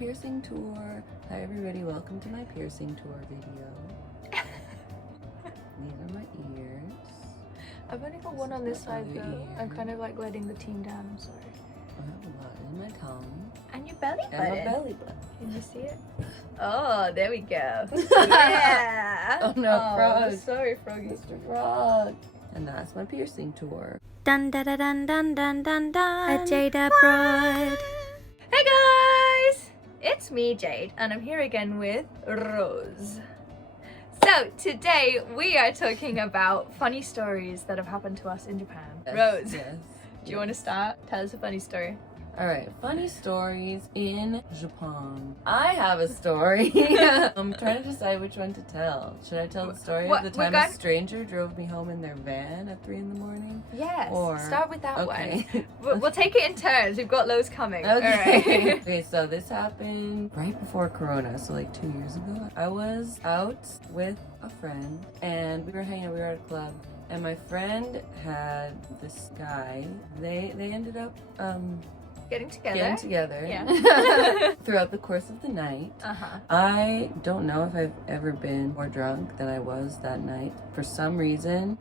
piercing tour. Hi everybody, welcome to my piercing tour video. These are my ears. I've only got one on this side though. I'm kind of like letting the team down, I'm sorry. I have a lot in my tongue. And your belly button. And my belly button. Can you see it? Oh, there we go. Yeah! Oh no, Frog. Sorry, Froggy. Mr. Frog. And that's my piercing tour. Dun dun dun dun dun dun dun dun. A Jade Bride. Hey guys! It's me, Jade, and I'm here again with Rose. So, today we are talking about funny stories that have happened to us in Japan. Yes, Rose, yes. do you want to start? Tell us a funny story. Alright, funny stories in Japan. I have a story. I'm trying to decide which one to tell. Should I tell the story of the time a stranger drove me home in their van at 3 in the morning? Yes, Or... start with that okay. one. We'll take it in turns. We've got loads coming. Okay. Alright. Okay, so this happened right before Corona, so like 2 years ago. I was out with a friend and we were hanging out, we were at a club. And my friend had this guy. They ended up Getting together. Yeah. throughout the course of the night. I don't know if I've ever been more drunk than I was that night for some reason.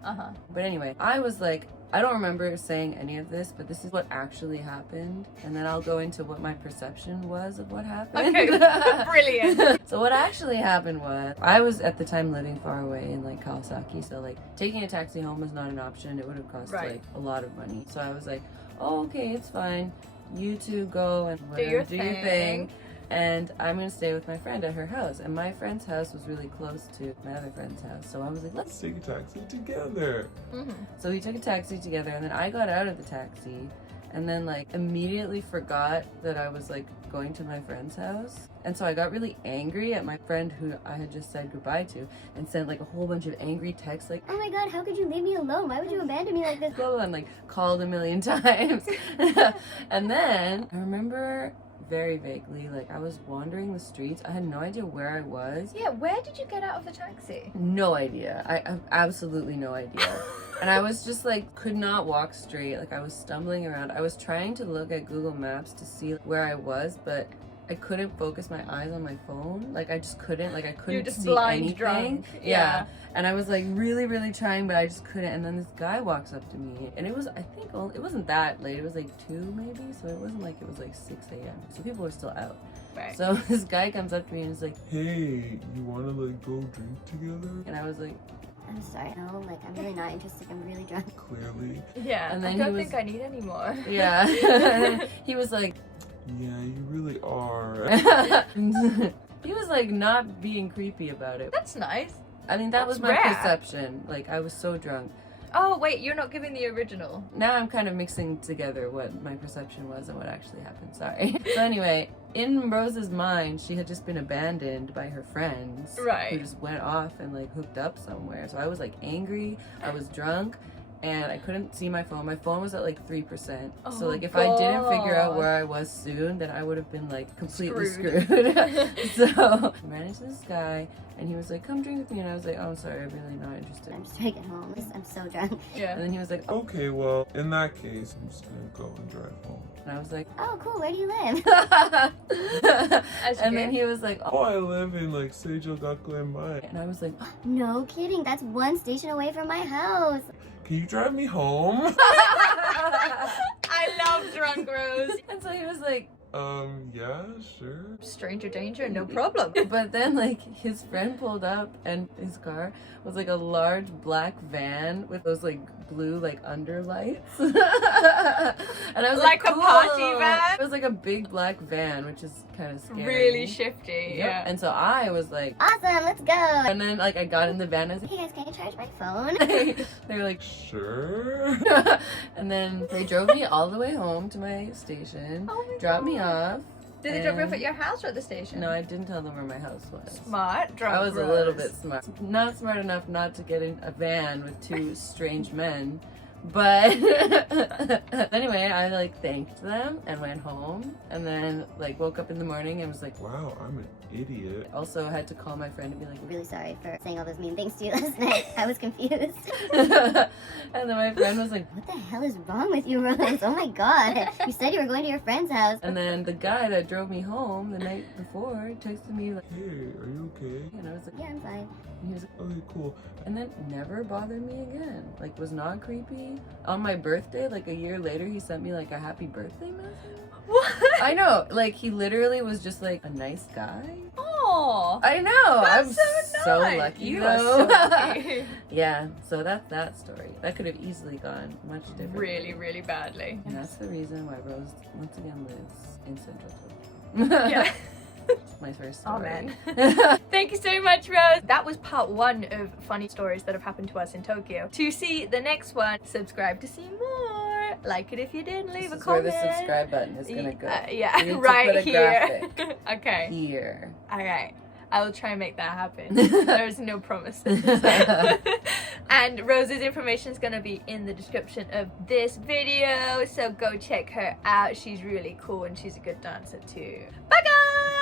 But anyway, I was like, I don't remember saying any of this, but this is what actually happened. And then I'll go into what my perception was of what happened. Okay, brilliant. So what actually happened was, I was at the time living far away in like Kawasaki, so like taking a taxi home was not an option. It would have cost like a lot of money. So I was like, oh, okay, it's fine. You two go and whatever, do your thing. And I'm gonna stay with my friend at her house. And my friend's house was really close to my other friend's house. So I was like, let's take a taxi together. So we took a taxi together, and then I got out of the taxi and then like immediately forgot that I was like going to my friend's house. And so I got really angry at my friend who I had just said goodbye to and sent like a whole bunch of angry texts like, Oh my god, how could you leave me alone? Why would you abandon me like this? blah, blah, and like called a million times. And then I remember very vaguely, like I was wandering the streets. I had no idea where I was. Yeah, where did you get out of the taxi? No idea. I have absolutely no idea. And I was just like, could not walk straight. Like I was stumbling around. I was trying to look at Google Maps to see where I was, but I couldn't focus my eyes on my phone. Like I just couldn't. Like I couldn't You're just see blind anything. drunk. Yeah. And I was like really, really trying, but I just couldn't. And then this guy walks up to me, and it was, I think, it wasn't that late. It was like 2 maybe, so it wasn't like it was like 6 a.m. So people were still out. Right. So this guy comes up to me and is like, Hey, you wanna like go drink together? and I was like, I'm sorry, no, like I'm really not interested. I'm really drunk. Clearly. Yeah, And then I don't he think I need any more. yeah. He was like, Yeah, you really are. he was like not being creepy about it. That's nice. I mean, that That's was my rare. perception. Like, I was so drunk. Oh, wait, you're not giving the original. Now I'm kind of mixing together what my perception was and what actually happened. Sorry. So anyway, in Rose's mind, she had just been abandoned by her friends. Right. Who just went off and like hooked up somewhere. So I was like angry. I was drunk. And I couldn't see my phone. My phone was at like 3%. Oh, so like if I didn't figure out God. where I was soon, then I would have been like completely Screwed. So I ran into this guy and he was like, come drink with me. And I was like, oh, I'm sorry, I'm really not interested. I'm just trying to get home. I'm so drunk. Yeah. And then he was like, oh. Okay, well, in that case, I'm just gonna go and drive home. And I was like, Oh, cool. Where do you live? and then he was like, Oh, I live in like Seijo Gakuenmai. and I was like, No kidding. That's 1 station away from my house. Can you drive me home? I love drunk Rose. and so he was like, Yeah, sure. Stranger danger, no problem. but then like his friend pulled up and his car was like a large black van with those like blue like underlights. And I was like, Like a cool. party van? It was like a big black van, which is kind of scary. Really shifty, Yep. yeah. And so I was like, Awesome. Let's go. and then like I got in the van and I was Hey guys, can I charge my phone? like, they were like, Sure. and then they drove me all the way home to my station, Oh my dropped me God. off. Did they drop you off and- at your house or at the station? No, I didn't tell them where my house was. Smart, drunk I was a Rose. little bit smart. Not smart enough not to get in a van with 2 strange men But anyway, I like thanked them and went home, and then like woke up in the morning and was like, Wow, I'm an idiot. also had to call my friend and be like, Really sorry for saying all those mean things to you last night. I was confused. and then my friend was like, What the hell is wrong with you, Rose? Oh my god. You said you were going to your friend's house. and then the guy that drove me home the night before texted me like, Hey, are you okay? and I was like, Yeah, I'm fine. and he was like, Okay, cool. and then never bothered me again. Like, was not creepy. On my birthday, like a year later, he sent me like a happy birthday message. What? I know, like he literally was just like a nice guy. Oh, I know. that's I'm so so nice. lucky You though. are so lucky. Yeah, so that's that story. That could have easily gone much different. Really, really badly. And that's the reason why Rose once again lives in Central Tokyo. Yeah. My first story. Amen. Thank you so much, Rose. That was part 1 of funny stories that have happened to us in Tokyo. To see the next one, subscribe to see more. Like it if you did, leave This a is where comment. the subscribe button is gonna go. Yeah, We need to right put a here. graphic Okay. here. All right. I will try and make that happen. There's no promises. And Rose's information is going to be in the description of this video, so go check her out. She's really cool and she's a good dancer too. Bye guys!